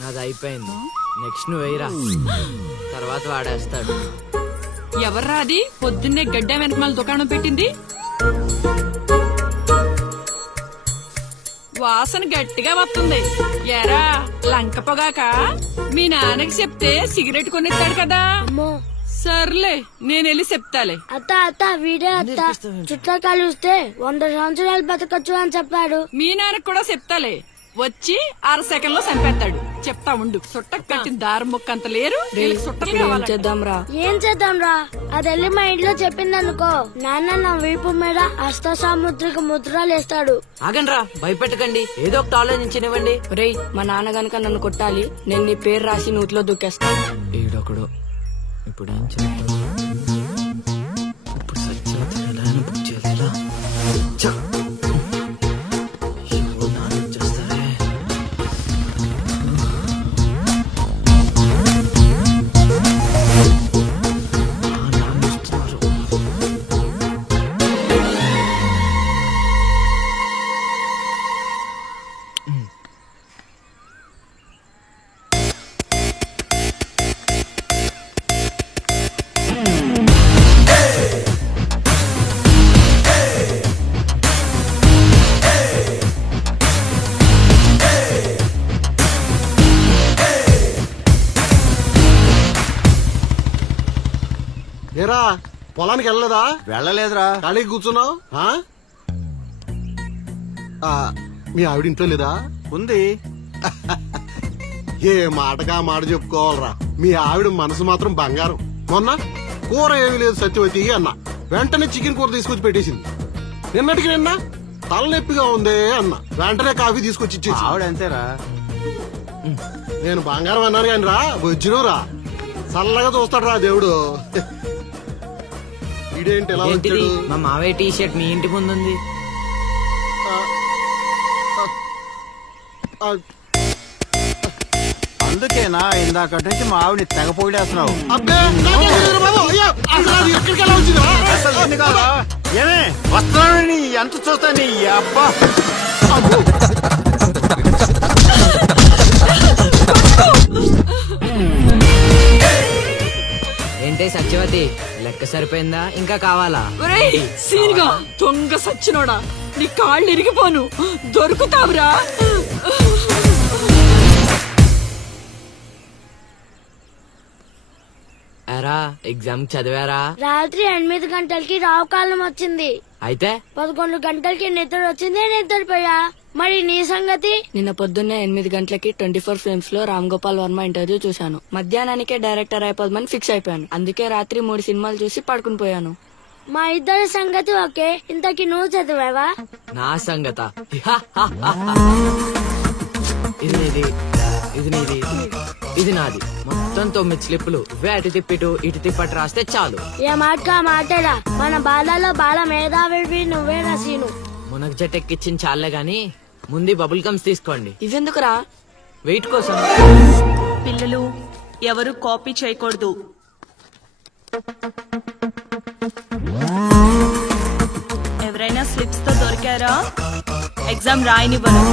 నాది అయిపోయింది. నెక్స్ట్ నువ్వు వేయరా, తర్వాత వాడేస్తాడు. ఎవర్రా అది పొద్దున్నే గడ్డ వెనకమాల దుకాణం పెట్టింది? వాసన గట్టిగా వస్తుంది. ఎరా లంక పొగాక? మీ నాన్నకి చెప్తే సిగరెట్ కొనిస్తాడు కదా. సర్లే నేను వెళ్ళి చెప్తాలే. అత్త అత్త వీడే అత్త చుట్టూ కలిస్తే 100 సంవత్సరాలు బతకచ్చు అని చెప్పాడు. మీ నాన్నకు కూడా చెప్తాలే, వచ్చి 6 సెకండ్లో చంపేస్తాడు. చెప్తా ఉండు. సుట్ట కట్టిన దారం ముక్క అంత లేరు. ఏం చేద్దాంరా? అది వెళ్ళి మా ఇంట్లో చెప్పిందనుకో, నాన్న నా వీపు మీద హస్త సాముద్రిక ముద్రలు వేస్తాడు. ఆగండ్రా, భయపెట్టకండి, ఏదో ఒకటి ఆలోచించనివ్వండి. రేయ్, మా నాన్న గనక నన్ను కొట్టాలి, నేను నీ పేరు రాసి నూతిలో దూకేస్తాను. ఈడొకడు ఇప్పుడు ఏం చేస్తాడు? ఇప్పుడు సత్యవతి ఎలా బుక్ చేయాలి? ఏరా పొలానికి వెళ్ళలేదా? వెళ్ళలేదురా. ఖాళీకి కూర్చున్నావు? మీ ఆవిడ ఇంట్లో లేదా? ఉంది. ఏ మాటగా మాట చెప్పుకోవాలరా, మీ ఆవిడ మనసు మాత్రం బంగారం. మొన్న కూర ఏమీ లేదు సత్యవతి అన్న, వెంటనే చికెన్ కూర తీసుకొచ్చి పెట్టేసింది. నిన్నటికి నిన్న తలనొప్పిగా ఉంది అన్న, వెంటనే కాఫీ తీసుకొచ్చి ఇచ్చేసి. ఆవిడ అంతేరా. నేను బంగారం అన్నాను కానీ రా వచ్చినరా, చల్లగా చూస్తాడు రా దేవుడు. ఇదేంటి ఎలా వచ్చాడు? మా మావయ్య టీ షర్ట్ మీ ఇంటి ముందుంది. అందుకేనా ఇందాక నుంచి మా ఆవిడని తెగ పొగిడేస్తున్నావు? ఏమే వస్తున్నాను, ఎంత చూస్తాను అబ్బా. ఏంటే సత్యవతి, లెక్క సరిపోయిందా? ఇంకా కావాలా? సీన్గా దొంగ సచ్చినోడా, నీ కాళ్ళు ఇరిగిపోను, దొరుకుతావురా. ఎరా ఎగ్జామ్ చదివారా? రాత్రి 8 గంటలకి రావు కాలం వచ్చింది. అయితే 11 గంటలకి నిద్ర వచ్చింది, నిద్రపోయా. మరి నీ సంగతి? నిన్న పొద్దున్నే 8 గంటలకి 24 ఫ్రేమ్స్ లో రామ్ గోపాల్ వర్మ ఇంటర్వ్యూ చూశాను. మధ్యాహ్నానికే డైరెక్టర్ అయిపోదామని ఫిక్స్ అయిపోయాను. అందుకే రాత్రి 3 సినిమాలు చూసి పడుకుని పోయాను. మా ఇద్దరి సంగతి ఓకే. ఇంతకి నువ్వు చదివావా? నా సంగత ఇది నీది, ఇది నీది, ఇది నాది. మొత్తం 9 స్లిప్పులు. అటు తిప్పిటు ఇటు తిప్పటి రాస్తే చాలు. ఏ మాటగా మాటరా, మన బాలలో బాల మేధావి నువ్వే రసీను. మునగ చెట్టు ఎక్కిచ్చిన చాలే గాని ముందు బబుల్ గమ్స్ తీసుకోండి. ఇవెందుకురా? వెయిట్ కోసం. పిల్లలు ఎవరు కాపీ చేయకూడదు. ఎవరైనా స్లిప్స్ తో దొరికారా? ఎగ్జామ్ రాయనివ్వను.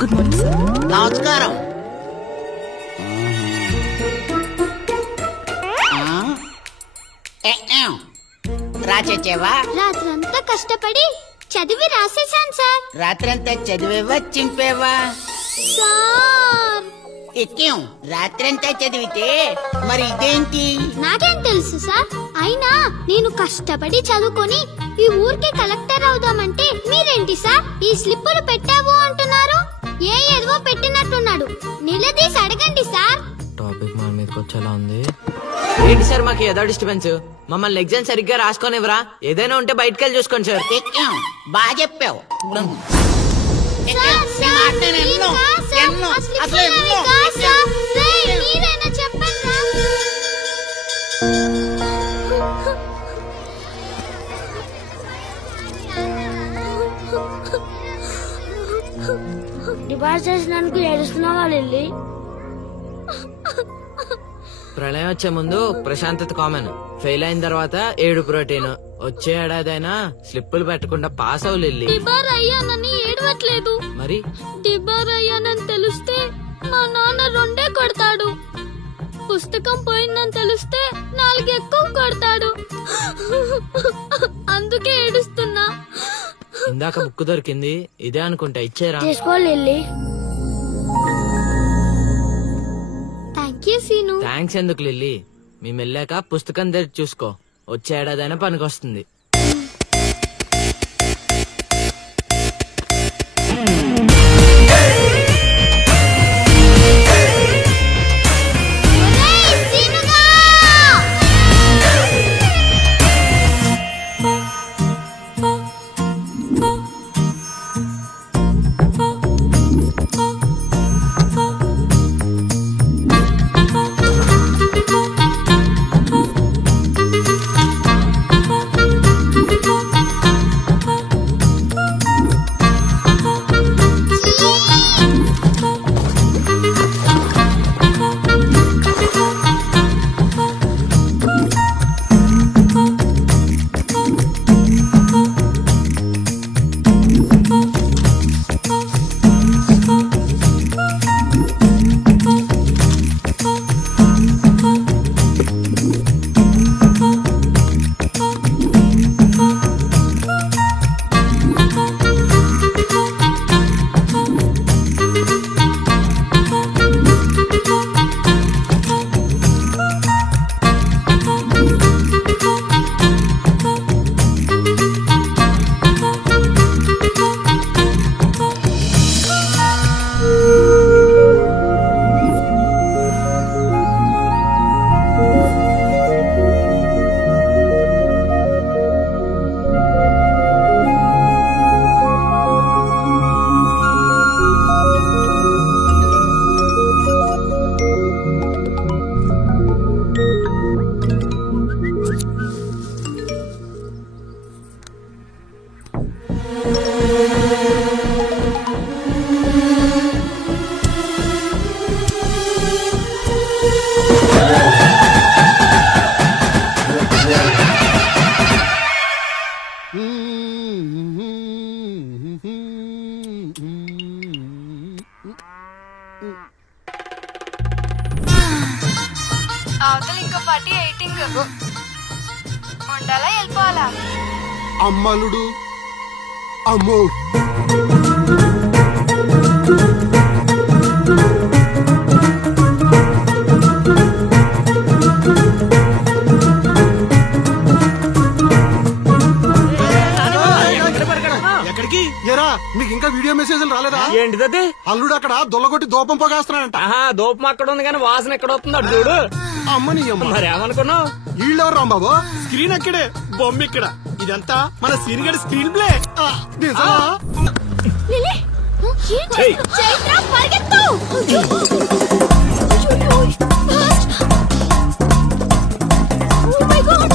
Good morning sir. నమస్కారం. రాచేవా? రాత్రంతా కష్టపడి చదివి రాసేసాను సార్. రాత్రంతా చదివేవా చింపేవా? సార్ ఎక్కేం రాత్రంతా చదివితే మరి ఇదేంటి? నాకేం తెలుసు సార్. అయినా నేను కష్టపడి చదువుకొని ఈ ఊరికి కలెక్టర్ అవుదామంటే మీరేంటి సార్ ఈ స్లిప్పులు పెట్టావు అంటున్నారు? ఏదో పెట్టినట్టున్నాడు. నిలదీసి అడగండి సార్. టాపిక్ మన మీదకి వచ్చేలా ఉంది. ఏంటి సార్ మాకు ఏదో డిస్టర్బెన్స్? మమ్మల్ని ఎగ్జామ్ సరిగ్గా రాసుకొనివ్వరా? ఏదైనా ఉంటే బయటకు వెళ్ళి చూసుకోండి సార్. ఎక్కేం బాగా చెప్పావు. సిఫార్సు చేసినందుకు ఏడుస్తున్నావా లిల్లీ? ప్రళయం వచ్చే ముందు ప్రశాంతత కామన్, ఫెయిల్ అయిన తర్వాత ఏడు ప్రోటీన్. వచ్చే ఏడాదైనా స్లిప్పులు పెట్టకుండా పాస్ అవ్వు లిల్లీ. డిబార్ అయ్యానని ఏడవట్లేదు. మరి డిబార్ అయ్యానని తెలిస్తే మా నాన్న 2 కొడతాడు. పుస్తకం పోయిందని తెలిస్తే 4 ఎక్కువ కొడతాడు. అందుకే ఏడుస్తున్నా. ఇందాక బుక్ దొరికింది, ఇదే అనుకుంటా, ఇచ్చేరా. తీసుకో Lilly. Thank you Seenu. Thanks ఎందుకు లిల్లీ, మేము వెళ్ళాక పుస్తకం తెరిచి చూసుకో, వచ్చే ఏడాదైనా పనికొస్తుంది. అవతల ఇంకో పార్టీ 18 ఉండాలా వెళ్ళిపోవాలా? అమ్మలుడు అమ్మో. ఎక్కడికి? ఎరా మీకు ఇంకా వీడియో మెసేజ్లు రాలేదా? ఏంటిది? అల్లుడు అక్కడ దొల్లగొట్టి దూపం పొగేస్తున్నాడంట. దూపం అక్కడ ఉంది కానీ వాసన ఎక్కడ వస్తుంది అటు చూడు. అమ్మని అమ్మ, మరి ఏమనుకున్నావు? వీళ్ళెవరు రాంబాబు? స్క్రీన్ అక్కడే, బొమ్మ ఇక్కడ. ఇదంతా మన సీన్ గడి స్క్రీన్ ప్లే. లిల్లీ, చైత్ర పరిగెత్తు. Oh my God.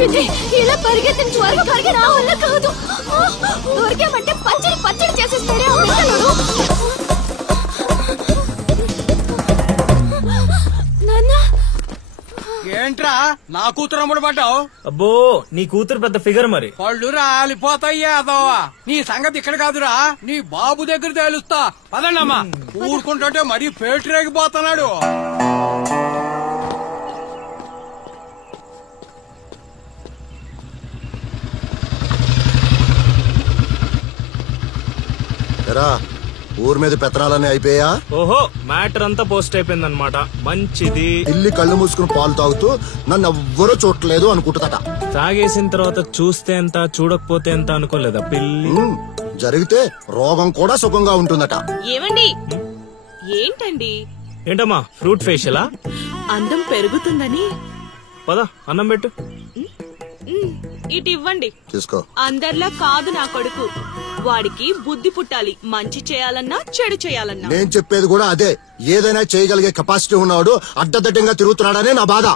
లిల్లీ, ఇలా పరిగెత్తించి వరకు పరిగెత్తా వల్ల కాదు. దొరికామంటే పచ్చడి పచ్చడి చేసేస్తారే. ఏంట్రా నా కూతురు అమ్ముడు పడ్డావు? అబ్బో నీ కూతురు పెద్ద ఫిగర్ మరి. పళ్ళు రాలిపోతాయ్యా అదోవా. నీ సంగతి ఇక్కడ కాదురా, నీ బాబు దగ్గర తేలుస్తా. పదండమ్మా. ఊరుకుంటుంటే మరీ పేటరేగిపోతున్నాడు. ఊరి మీద పెత్తనాలన్నీ అయిపోయా? ఓహో, మ్యాటర్ అంతా పోస్ట్ అయిపోయింది అనమాట. మంచిది. ఇల్లి కళ్ళు మూసుకుని పాలు తాగుతూ నన్ను ఎవ్వరూ చూడలేదు అనుకుంటుందట. తాగేసిన తర్వాత చూస్తే ఎంత, చూడకపోతే ఎంత అనుకోలేదా పిల్లి? జరిగితే రోగం కూడా సుఖంగా ఉంటుందట. ఏమండి, ఏంటండి ఏంటమ్మా ఫ్రూట్ ఫేషియలా? అందం పెరుగుతుందని. పద అన్నం పెట్టు. ఇటు ఇవ్వండి. తీసుకో. అందరిలా కాదు నా కొడుకు. వాడికి బుద్ధి పుట్టాలి. మంచి చేయాలన్నా చెడు చేయాలన్నా. నేను చెప్పేది కూడా అదే. ఏదైనా చేయగలిగే కెపాసిటీ ఉన్నవాడు అడ్డదడ్డంగా తిరుగుతున్నాడనే నా బాధ.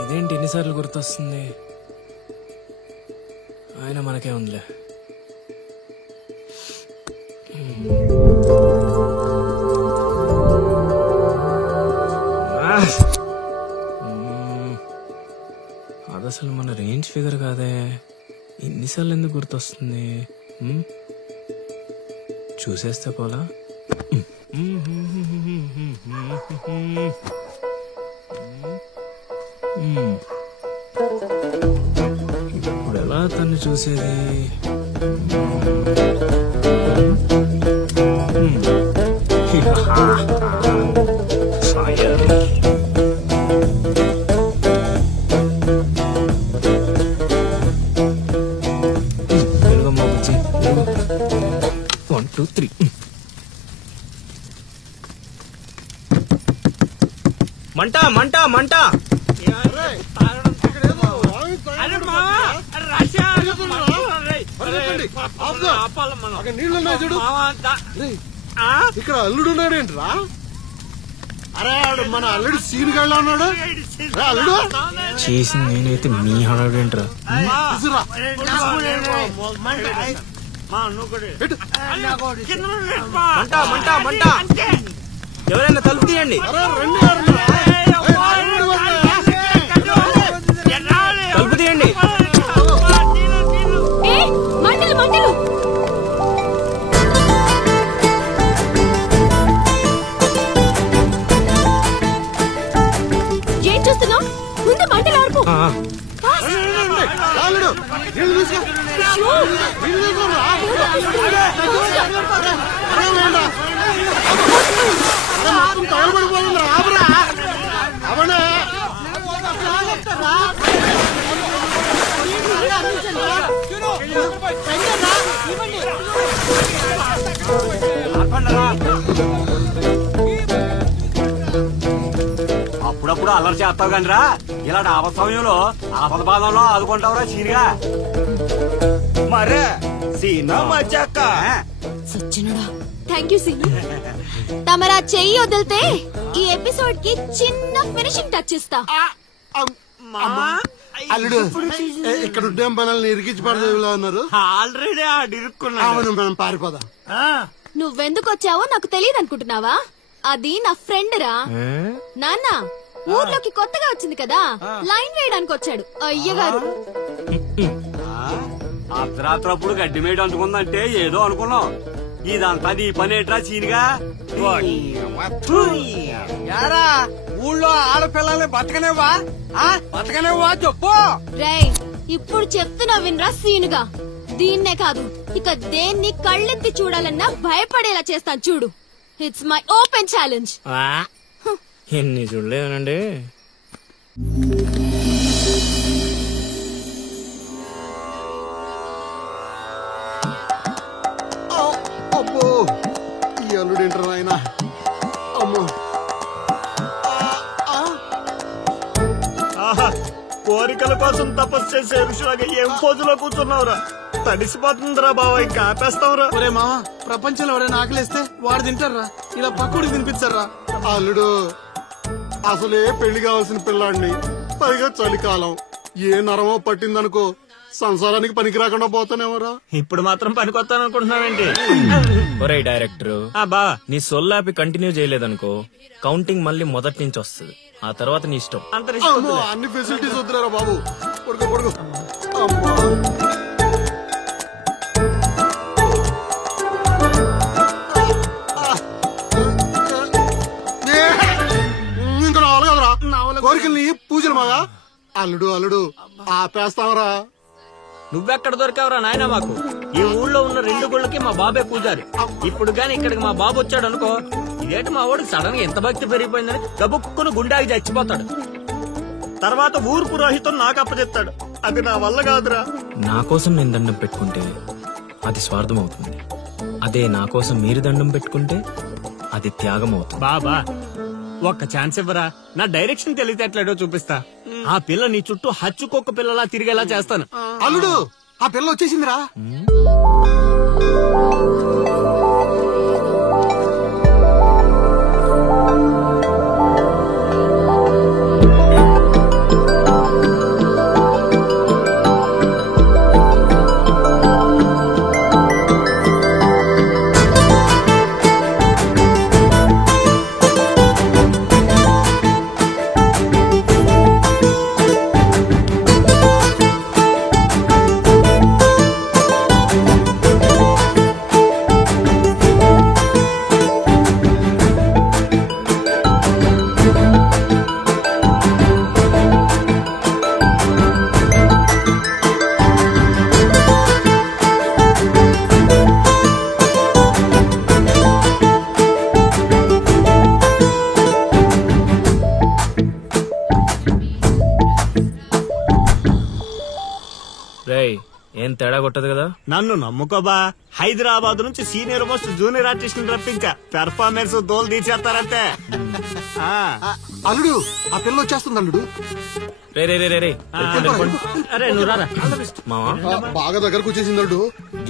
ఇదేంటి ఎన్నిసార్లు గుర్తొస్తుంది? ఆయన మనకే ఉందిలే. అది అసలు మన రేంజ్ ఫిగర్ కాదే. ఇన్నిసార్లు ఎందుకు గుర్తొస్తుంది? చూసేస్తే పోలా. ఇప్పుడు ఎలా తను చూసేది? One, two, three. మంట మంట మంట. ఇక్కడ అల్లుడు ఉన్నాడేంట్రా? అరే మన అల్లుడు సీన్ గళ్ళ ఉన్నాడు. అల్లుడు చేసింది నేనైతే మీ హడాడేంట్రా? మంట మంట మంట. ఎవరైనా తలుపు తీయండి. తలుపు తీయండి. మంటలు మంటలు. ఏం చూస్తున్నావు? ముందు మంటలు ఆడుకో. అప్పుడప్పుడు అల్లరి చేస్తావు కానీరా, ఇలాంటి ఆపద సమయంలో ఆపద బాధంలో ఆదుకుంటావురా సీనిగా. మరే సీనా మజాక. సచ్చినడా. Thank you Seenu. తమరా చెయ్యి వదిలితే ఈ ఎపిసోడ్ కి చిన్న ఫినిషింగ్ టచ్ ఇస్తా. అల్లుడు ఇక్కడ ఉండే మనల్ని ఇరికించి పడదేవిలో ఉన్నారు. ఆల్రెడీ ఆడిరుక్కున్నా. అవును, మనం పారిపోదాం. నువ్వెందుకు వచ్చావో నాకు తెలియదు అనుకుంటున్నావా? అది నా ఫ్రెండ్ రా. నాన్న ఊర్లోకి కొత్తగా వచ్చింది కదా, లైన్ వేయడానికి వచ్చాడు అయ్యగారు. అర్ధరాత్రప్పుడు గడ్డి మేడ అంటుకుందంటే ఏదో అనుకున్నాం. ఇదంతా నీ పని ఏట్రా సీనిగా? యారా ఊళ్ళో ఆడపిల్లల్ని బతకనేవా? బతకనేవా చెప్పు. రేయ్ ఇప్పుడు చెప్తున్నా వినరా సీనుగా. దీన్నే కాదు ఇక దేన్ని కళ్ళెత్తి చూడాలన్నా భయపడేలా చేస్తాను చూడు. It's my open challenge. ఎన్ని చూడలేదనండి. అబ్బో ఈ అల్లుడు ఏంటారు ఆయన? అమ్మో కోరికల కోసం తపస్సు చేసే ఋషులాగా ఏం పోజులో కూర్చున్నావురా? తడిసిపోతుందిరా బావ, ఇంకా ఆపేస్తావురా. ఒరే మావా, ప్రపంచంలో ఎవరైనా ఆకలిస్తే వాడు తింటారా? ఇలా పక్కుడికి తినిపించారా? అల్లుడు అసలే పెళ్లి కావాల్సిన పిల్లాడిని, పైగా చలికాలం, ఏ నరమో పట్టిందనుకో సంసారానికి పనికి రాకుండా పోతానేమోరా. ఇప్పుడు మాత్రం పనికొస్తాననుకుంటున్నావేంటి? ఒరే డైరెక్టర్, బా నీ సొల్లాపి కంటిన్యూ చేయలేదనుకో కౌంటింగ్ మళ్ళీ మొదటి నుంచి వస్తుంది. ఆ తర్వాత నీ ఇష్టం. అన్ని ఫెసిలిటీస్ వద్దురా బాబు. పడుకో పడుకో. ఇంకా రావాలి కదరా కోరికల్ని పూజలు మాగా. అల్లుడు అల్లుడు ఆపేస్తావరా? నువ్వెక్కడ దొరికావురా నాయన మాకు? ఈ ఊళ్ళో ఉన్న 2 గుళ్ళకి మా బాబే పూజారి. ఇప్పుడు గాని ఇక్కడికి మా బాబు వచ్చాడు అనుకో, ఇదేంటి మా వాడికి సడన్ గా ఎంత భక్తి పెరిగిపోయిందని గబుక్కును గుండాకి చచ్చిపోతాడు. తర్వాత ఊరు పురోహితం నాకు అప్పచెప్తాడు. అది నా వల్ల కాదురా. నా కోసం నేను దండం పెట్టుకుంటే అది స్వార్థం అవుతుంది. అదే నా కోసం మీరు దండం పెట్టుకుంటే అది త్యాగం అవుతుంది. బాబా ఒక్క ఛాన్స్ ఇవ్వరా, నా డైరెక్షన్ తెలియటట్లేడో చూపిస్తా. ఆ పిల్ల నీ చుట్టూ హచ్చుకొక్క పిల్లలా తిరిగేలా చేస్తాను. అల్లుడు ఆ పిల్ల వచ్చేసిందిరా. ఏం తేడా కొట్టదు కదా. నన్ను నమ్ముకోబా, హైదరాబాద్ నుంచి సీనియర్ మోస్ట్ జూనియర్ ఆర్టిస్ట్ రప్పించా. పెర్ఫార్మెన్స్ దోలు తీసేస్తారంతే. అల్లుడు ఆ పిల్ల వచ్చేస్తుంది అల్లుడు. బాగా దగ్గరకు వచ్చేసింది అల్లుడు.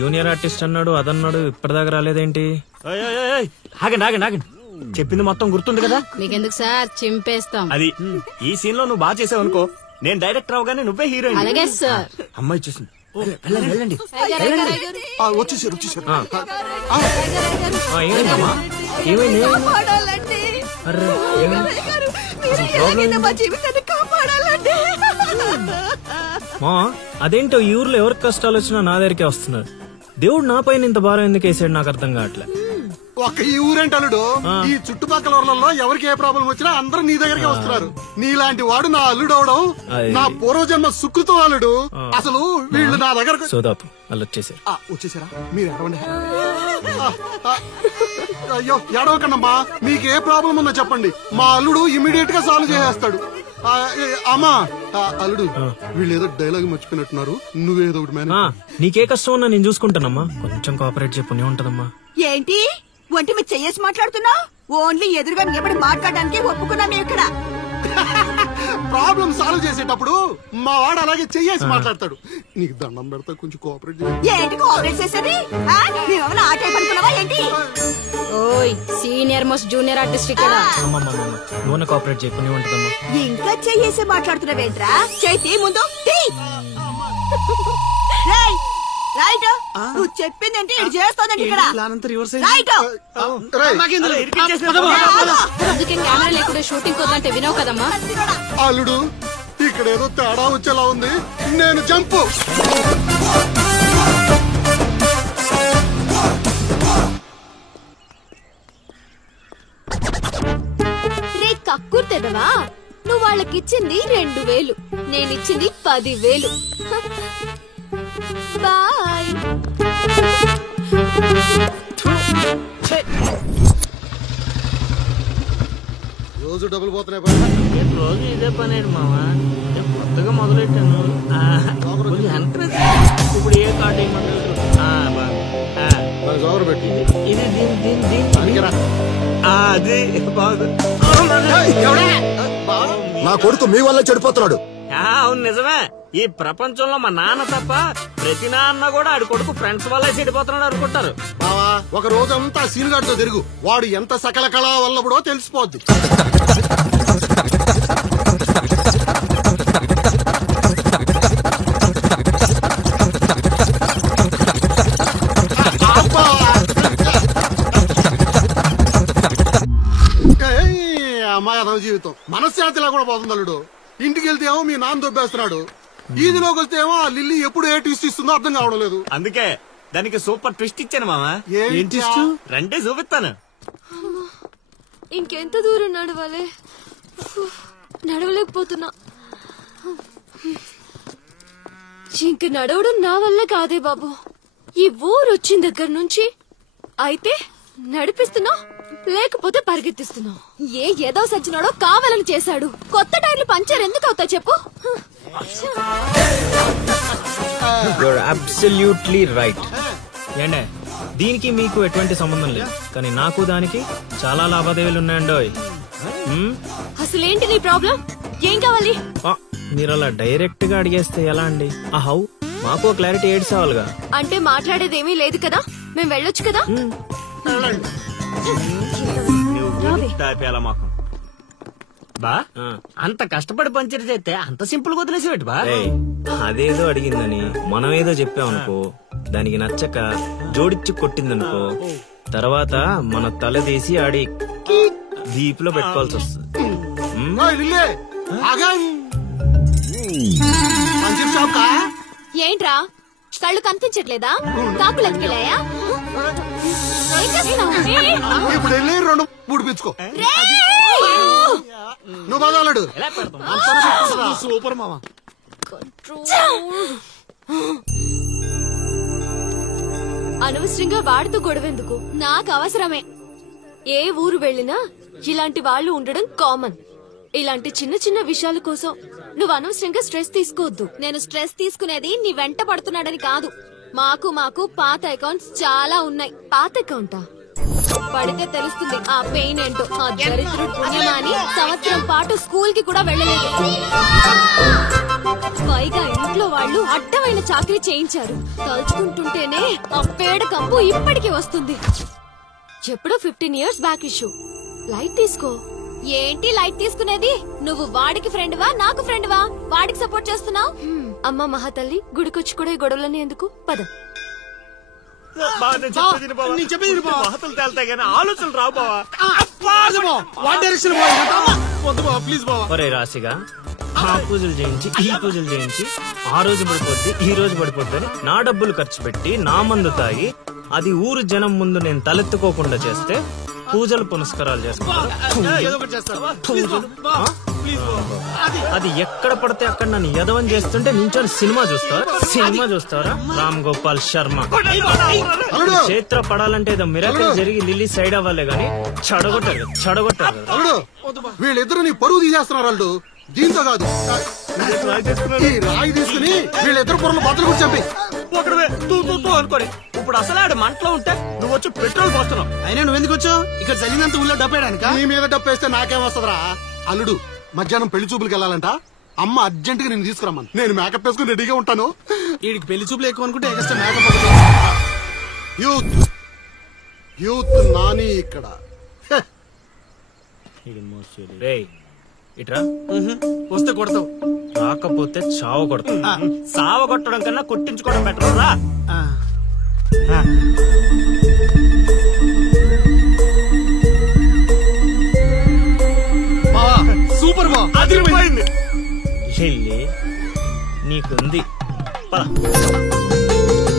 జూనియర్ ఆర్టిస్ట్ అన్నాడు అదన్నాడు, ఇప్పటిదాకా రాలేదేంటి? ఆగండి ఆగండి ఆగండి, చెప్పింది మొత్తం గుర్తుంది కదా మీకెందుకు సార్, చింపేస్తాం. అది ఈ సీన్ లో నువ్వు బాగా చేసావు అనుకో, నేను డైరెక్టర్ అవగానే నువ్వే హీరోయిన్. అలాగే సార్. అమ్మాయి చూసింది, వెళ్ళండి. వచ్చేసారు వచ్చేసారు. మా అదేంటో ఈ ఊర్లో ఎవరికి కష్టాలు వచ్చినా నా దగ్గరికే వస్తున్నారు. దేవుడు నా పైన ఇంత భారం ఎందుకు వేసాడు నాకు అర్థం కావట్లే. ఒక్క ఈ ఊరేంటి అల్లుడు, ఈ చుట్టుపక్కల ఊర్లలో ఎవరికి ఏ ప్రాబ్లం వచ్చినా అందరూ నీ దగ్గరికి వస్తున్నారు. నీలాంటి వాడు నా అల్లుడు అవడం నా పూర్వజన్మ సుకృతం అల్లుడు. అసలు వీళ్ళు నా దగ్గర సోదాపు వాళ్ళు వచ్చేసారు. వచ్చేసారా? మీరు ఎడవండి. అయ్యో ఎడవకండమ్మా, మీకు ఏ ప్రాబ్లం ఉందో చెప్పండి, మా అల్లుడు ఇమీడియట్ గా సాల్వ్ చేసేస్తాడు. అమ్మా అల్లుడు, వీళ్ళు ఏదో డైలాగ్ మర్చిపోయినట్టున్నారు, నువ్వేదో ఒకటి మేనేజ్. నీకే కష్టం ఉన్నా నేను చూసుకుంటానమ్మా, కొంచెం కోఆపరేట్ చెప్పు ఉంటదమ్మా. ఏంటి ఒంటి మీద చెయ్యేసి మాట్లాడుతున్నావు? ఓన్లీ ఎదురుగా నిలబడి మాట్లాడడానికి ఒప్పుకున్నాం ఇక్కడ. ప్రాబ్లం సాల్వ్ చేసేటప్పుడు మా వాడు అలాగే చెయ్యేసి మాట్లాడతాడు. నీకు దండం పెడతా, కొంచెం కోఆపరేట్ ఏంటి కోఆపరేట్ చేసేది? ఆట అనుకున్నావా ఏంటి? ఓయ్ సీనియర్ మోస్ట్ జూనియర్ ఆర్టిస్ట్ ఇక్కడ. నువ్వు కోఆపరేట్ చెప్పు ఉంటదమ్మా. ఇంకా చెయ్యేసి మాట్లాడుతున్నావేంట్రా? చేతి ముందు రైట్, నువ్వు చెప్పిందంటే ఇది చేస్తోందండి ఇక్కడ. రైట్ అందుకే కెమెరా లేకుండా షూటింగ్ కొద్దంటే వినవు కదమ్మా. అల్లుడు ఇక్కడ ఏదో తేడా వచ్చేలా ఉంది, నేను జంపు. రే కక్కుర్తెదవా, నువ్వు వాళ్ళకిచ్చింది 2000, నేనిచ్చింది 10,000. బాయ్. రోజు డబ్బులు పోతున్నాయి. రోజు ఇదే పని మావా, కొత్తగా మొదలెట్టాను. ఇప్పుడు ఏ కార్డు జోరు పెట్టి ఇది నా కొడుకు మీ వల్ల చెడిపోతున్నాడు. అవును నిజమే, ఈ ప్రపంచంలో మా నాన్న తప్ప ప్రతి నాన్న కూడా ఆడి కొడుకు ఫ్రెండ్స్ వల్లే చెడిపోతున్నాడు అనుకుంటారు. బావా ఒక రోజంతా సీన్ గాడితో తిరుగు, వాడు ఎంత సకల కళా వల్లబడో తెలిసిపోద్ది. అమ్మాయి అదవ జీవితం మనశ్శాంతిలా కూడా పోతుంది అల్లుడు. ఇంటికి వెళ్తే ఏమో మీ నాన్న దొబ్బేస్తున్నాడు, ఈదిలోకి వస్తే ఏమో ఆ లిల్లీ ఎప్పుడు ఏ ట్విస్ట్ ఇస్తుందో అర్థం కావడం లేదు. అందుకే దానికి సూపర్ ట్విస్ట్ ఇచ్చాను మామా. రండి చూపిస్తాను. ఇంకెంత దూరం నడవాలి, నడవలేకపోతున్నా. ఇంక నడవడం నా వల్ల కాదే బాబు. ఈ ఊరు వచ్చిన దగ్గర నుంచి అయితే నడిపిస్తున్నా లేకపోతే పరిగెత్తిస్తున్నావు. ఏదో సచ్చినాడో కావాలని చేశాడు. కొత్త టైర్లు పంచర్ ఎందుకు అవుతా చెప్పు. Your absolutely right. ఏంటే దీనికి మీకు ఎటువంటి సంబంధం లేదు, కానీ నాకు దానికి చాలా లావాదేవీలు ఉన్నాయండోయ్. అసలేంటి నీ ప్రాబ్లం? ఏం కావాలి? మీరు అలా డైరెక్ట్ గా అడిగేస్తే ఎలా అండి? హౌ మాకు క్లారిటీ ఏడ్స్ అవ్వాలిగా. అంటే మాట్లాడేదేమీ లేదు కదా, మేము వెళ్ళొచ్చు కదా. బా అంత కష్టపడి పంచర్ చేస్తే అంత సింపుల్ గా వదిలేసేవాటి బా. అదేదో అడిగిందని మనం ఏదో చెప్పామనుకో, దానికి నచ్చక జోడిచ్చి కొట్టిందనుకో, తర్వాత మన తల తీసి ఆడి దీపులో పెట్టుకోవాల్సి వస్తుంది. ఏంట్రా కళ్ళు కనిపించట్లేదా? కాకులు ఎత్తుకెళ్ళాయా? ఇప్పుడు వెళ్ళి 2-3 పిచ్చుకో. నువ్వు బాగాడు సూపర్ మామా. అనవసరంగా వాడితో గొడవెందుకు? నాకు అవసరమే. ఏ ఊరు వెళ్ళినా ఇలాంటి వాళ్ళు ఉండడం కామన్. ఇలాంటి చిన్న చిన్న విషయాల కోసం నువ్వు అనవసరంగా స్ట్రెస్ తీసుకోవద్దు. నేను స్ట్రెస్ తీసుకునేది నీ వెంట పడుతున్నాడని కాదు. మాకు పాత అకౌంట్స్ చాలా ఉన్నాయి. పాత అకౌంటా? పడితే తెలుస్తుంది ఆ పెయిన్ ఏంటో. ఆ దరిద్రుడు పుణ్యమాని సంవత్సరం పాటు స్కూల్ కి కూడా వెళ్ళలేదు. పైగా ఇంట్లో వాళ్ళు అడ్డమైన చాకరీ చేయించారు. తలుచుకుంటుంటేనే ఆ పేడ కంపు ఇప్పటికీ వస్తుంది. ఎప్పుడో 15 years బ్యాక్ ఇష్యూ. లైట్ తీసుకో. ఏంటి లైట్ తీసుకునేది? నువ్వు వాడికి ఫ్రెండ్వా నాకు ఫ్రెండ్వా? వాడికి సపోర్ట్ చేస్తున్నావు. అమ్మ మహాతల్లి, గుడికొచ్చి కూడా ఈ గొడవలన్నీ ఎందుకు? పద. ఆలోచనలు రావు బావా. ఒరే రాశిగా ఆ పూజలు చేయించి ఈ పూజలు చేయించి ఆ రోజు పడిపోద్ది ఈ రోజు పడిపోద్ది అని నా డబ్బులు ఖర్చు పెట్టి నా మందు తాగి అది ఊరు జనం ముందు నేను తలెత్తుకోకుండా చేస్తే పూజలు పునస్కారాలు చేస్తారు. అది ఎక్కడ పడితే అక్కడ నన్ను యదవం చేస్తుంటే నించొని సినిమా చూస్తారా? రామ్ గోపాల్ శర్మ. క్షేత్ర పడాలంటే ఏదో మిరాకిల్ జరిగి లిల్లీ సైడ్ అవ్వాలే గాని చెడగొట్టారు. వీళ్ళిద్దరు నీ పరువు తీసేస్తున్నారు. వాళ్ళు దీంతో కాదు, ఈ రాయి తీసుకుని వీళ్ళిద్దరు పొరలు బద్దలు కూడా చంపి అనుకోని ఇప్పుడు అసలు ఆడు మంటలో ఉంటే నువ్వు వచ్చి పెట్రోల్ పోస్తున్నావు. అయినా నువ్వెందుకు వచ్చావు? ఇక్కడ జరిగినంత ఊళ్ళో డప్పేయడానికా? నీ మీద డప్పేస్తే నాకేమొస్తుందిరా? అల్లుడు మధ్యాహ్నం పెళ్లి చూపులకి వెళ్ళాలంట. అమ్మ అర్జెంట్ గా నేను తీసుకురమ్మను. నేను మేకప్ వేసుకుని రెడీగా ఉంటాను. వీడికి పెళ్లి చూపులు ఎక్కువ అనుకుంటే ఎక్స్ట్రా మేకప్. యూత్ నాని ఇక్కడ. ఇట్రా. వస్తే కొడతావు, రాకపోతే చావు కొడతావు. సావ కొట్టడం కన్నా కొట్టించుకోవడం బెటర్ రా. సూపర్ బా, అదిరిపోయింది. నీకుంది.